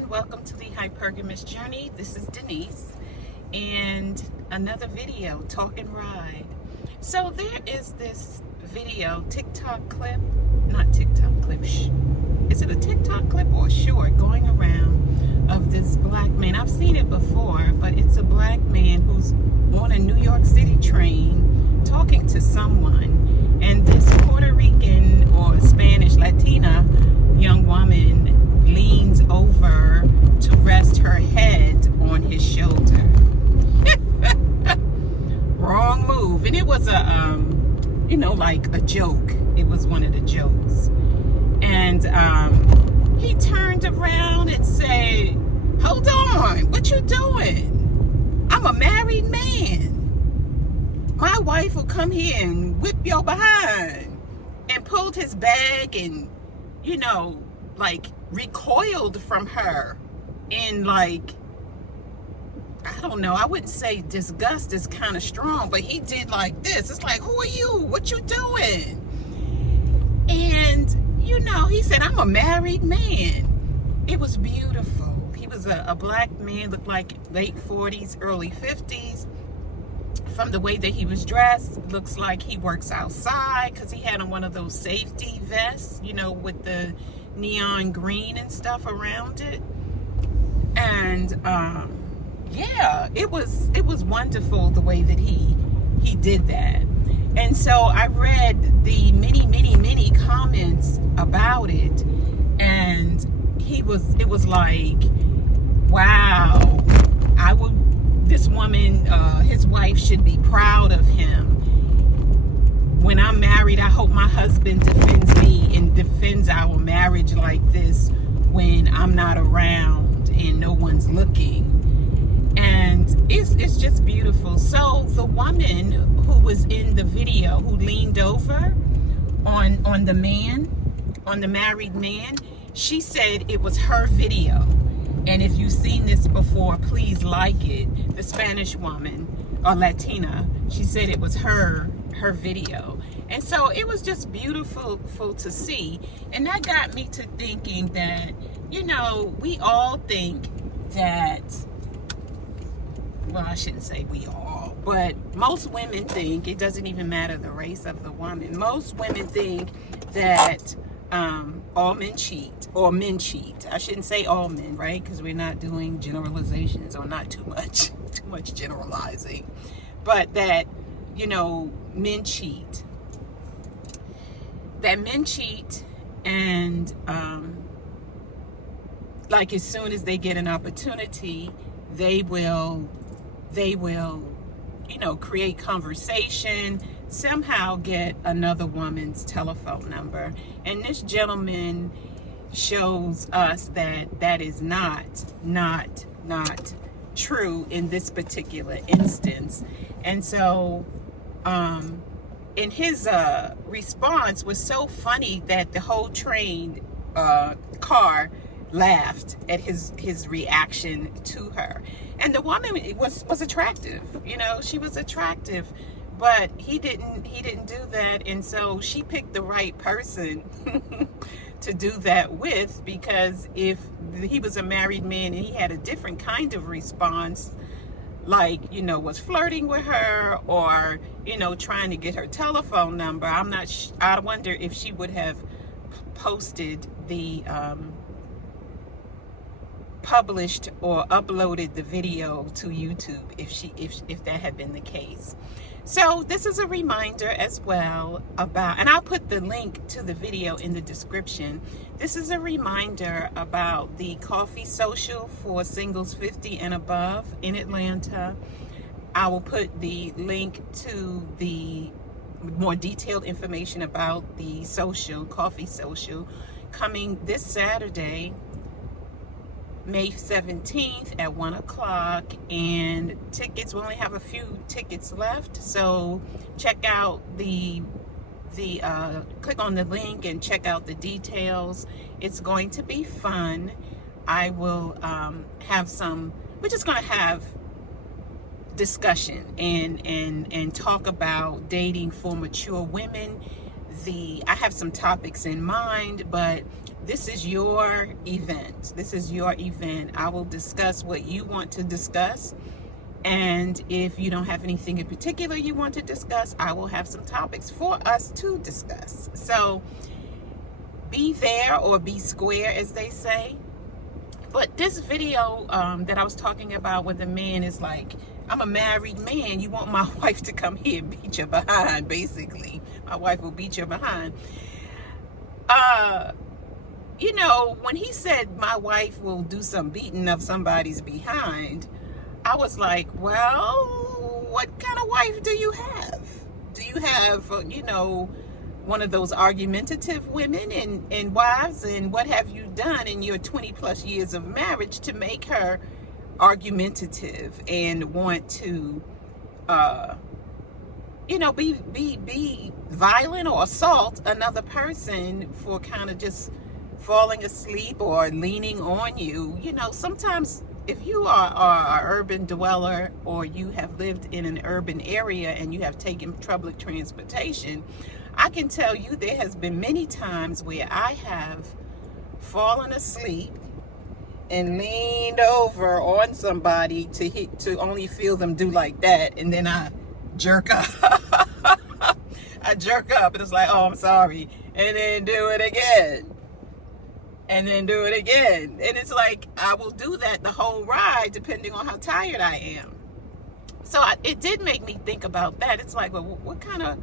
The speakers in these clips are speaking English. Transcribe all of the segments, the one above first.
everyone, welcome to the Hypergamous Journey. This is Denise and another video, Talk and Ride. So there is this video, TikTok clip, not TikTok clip, is it a TikTok clip or short going around of this black man? I've seen it before, but it's a black man who's on a New York City train talking to someone, and this Puerto Rican or Spanish Latina young woman leans over to rest her head on his shoulder. Wrong move. And it was like a joke. It was one of the jokes. And he turned around and said, "Hold on, what you doing? I'm a married man. My wife will come here and whip your behind." And pulled his bag and, recoiled from her in I don't know, I wouldn't say disgust is kind of strong, but he did like this. It's like, who are you? What you doing? And, he said, "I'm a married man." It was beautiful. He was a black man, looked like late 40s, early 50s. From the way that he was dressed, looks like he works outside because he had on one of those safety vests, with the neon green and stuff around it. And it was wonderful the way that he did that. And so I read the many comments about it, and it was like, wow, this woman, his wife should be proud of him. When I'm married, I hope my husband defends me and defends our marriage like this when I'm not around and no one's looking. And it's just beautiful. So the woman who was in the video, who leaned over on the married man, she said it was her video. And if you've seen this before, please like it. The Spanish woman, or Latina, she said it was her video. And so it was just beautiful to see. And that got me to thinking that, we all think that, well, I shouldn't say we all, but most women think, it doesn't even matter the race of the woman, most women think that all men cheat, or men cheat. I shouldn't say all men, right? Because we're not doing generalizations, or not too much generalizing, but that, men cheat. That men cheat, and as soon as they get an opportunity, they will create conversation, somehow get another woman's telephone number. And this gentleman shows us that is not true in this particular instance. And so in his response was so funny that the whole train car laughed at his reaction to her. And the woman was attractive, she was attractive, but he didn't do that. And so she picked the right person to do that with, because if he was a married man and he had a different kind of response, was flirting with her, or trying to get her telephone number, I wonder if she would have posted the published or uploaded the video to YouTube if that had been the case. So this is a reminder as well about, and I'll put the link to the video in the description. This is a reminder about the coffee social for singles 50 and above in Atlanta. I will put the link to the more detailed information about the coffee social, coming this Saturday, May 17th at 1 o'clock, and tickets, we only have a few tickets left, so check out click on the link and check out the details. It's going to be fun. I will we're just going to have discussion and talk about dating for mature women. I have some topics in mind, but This is your event. This is your event. I will discuss what you want to discuss. And if you don't have anything in particular you want to discuss, I will have some topics for us to discuss. So be there or be square, as they say. But this video that I was talking about where the man is like, I'm a married man. You want my wife to come here and beat your behind, basically. My wife will beat your behind. You know, when he said my wife will do some beating of somebody's behind, I was like, well, what kind of wife do you have? Do you have, you know, one of those argumentative women and wives? And what have you done in your 20 plus years of marriage to make her argumentative and want to, you know, be violent or assault another person for kind of just falling asleep or leaning on you? You know, sometimes if you are an urban dweller or you have lived in an urban area and you have taken public transportation, I can tell you there has been many times where I have fallen asleep and leaned over on somebody to only feel them do like that, and then I jerk up. I jerk up and it's like, oh, I'm sorry, and then do it again. And then do it again. And it's like, I will do that the whole ride depending on how tired I am. So it did make me think about that. It's like, well, what kind of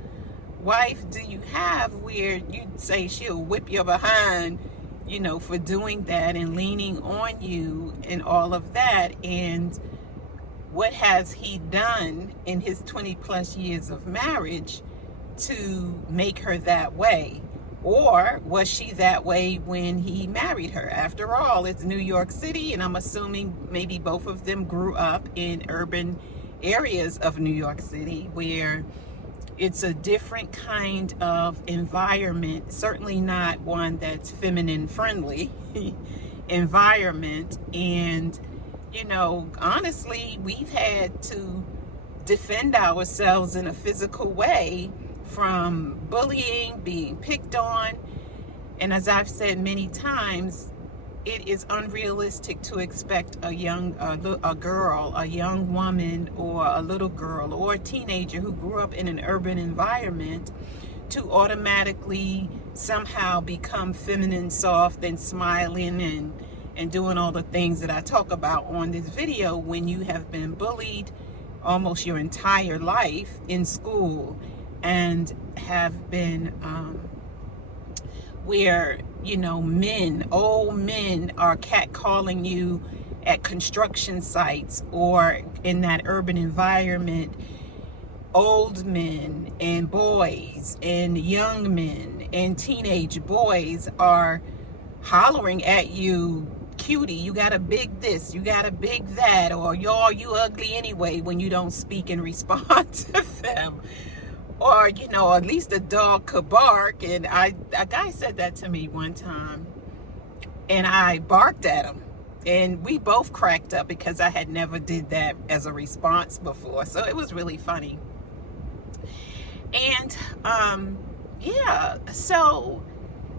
wife do you have where you say she'll whip your behind, you know, for doing that and leaning on you and all of that? And what has he done in his 20 plus years of marriage to make her that way? Or was she that way when he married her? After all, it's New York City, and I'm assuming maybe both of them grew up in urban areas of New York City where it's a different kind of environment, certainly not one that's feminine friendly environment. And, you know, honestly, we've had to defend ourselves in a physical way from bullying, being picked on. And as I've said many times, it is unrealistic to expect a girl, a young woman, or a little girl, or a teenager who grew up in an urban environment to automatically somehow become feminine, soft, and smiling and doing all the things that I talk about on this video when you have been bullied almost your entire life in school, and have been where, you know, old men are catcalling you at construction sites or in that urban environment. Old men and boys and young men and teenage boys are hollering at you, cutie, you got a big this, you got a big that, or y'all, you ugly anyway, when you don't speak and respond to them. Or, you know, at least a dog could bark. And a guy said that to me one time, and I barked at him, and we both cracked up because I had never did that as a response before. So it was really funny. And yeah, so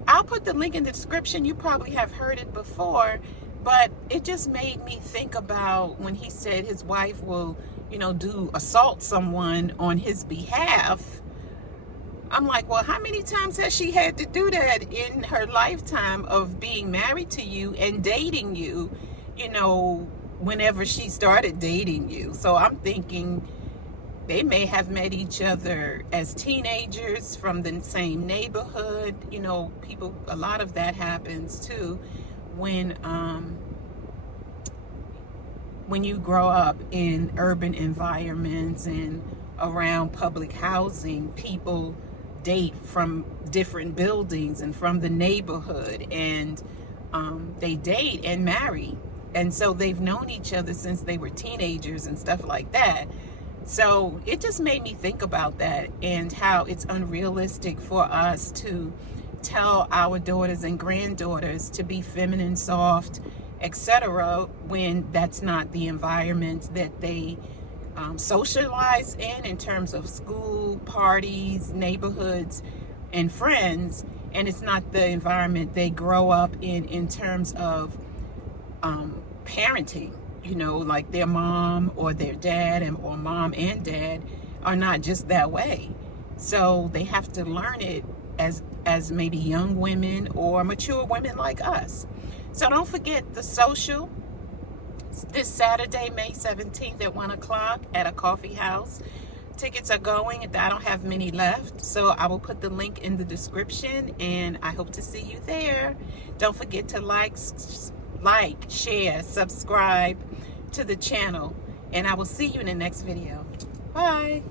I'll put the link in the description. You probably have heard it before, but it just made me think about when he said his wife will, you know, assault someone on his behalf. I'm like, well, how many times has she had to do that in her lifetime of being married to you and dating you, you know, whenever she started dating you? So I'm thinking they may have met each other as teenagers from the same neighborhood. You know, people, a lot of that happens too when you grow up in urban environments and around public housing. People date from different buildings and from the neighborhood, and they date and marry, and so they've known each other since they were teenagers and stuff like that. So it just made me think about that, and how it's unrealistic for us to tell our daughters and granddaughters to be feminine, soft, etc., when that's not the environment that they socialize in terms of school, parties, neighborhoods, and friends. and it's not the environment they grow up in terms of parenting. You know, like their mom or their dad or mom and dad are not just that way. So they have to learn it as maybe young women or mature women like us. So don't forget the social this Saturday, May 17th at 1 o'clock at a coffee house. Tickets are going. I don't have many left, so I will put the link in the description, and I hope to see you there. Don't forget to like, share, subscribe to the channel, and I will see you in the next video. Bye.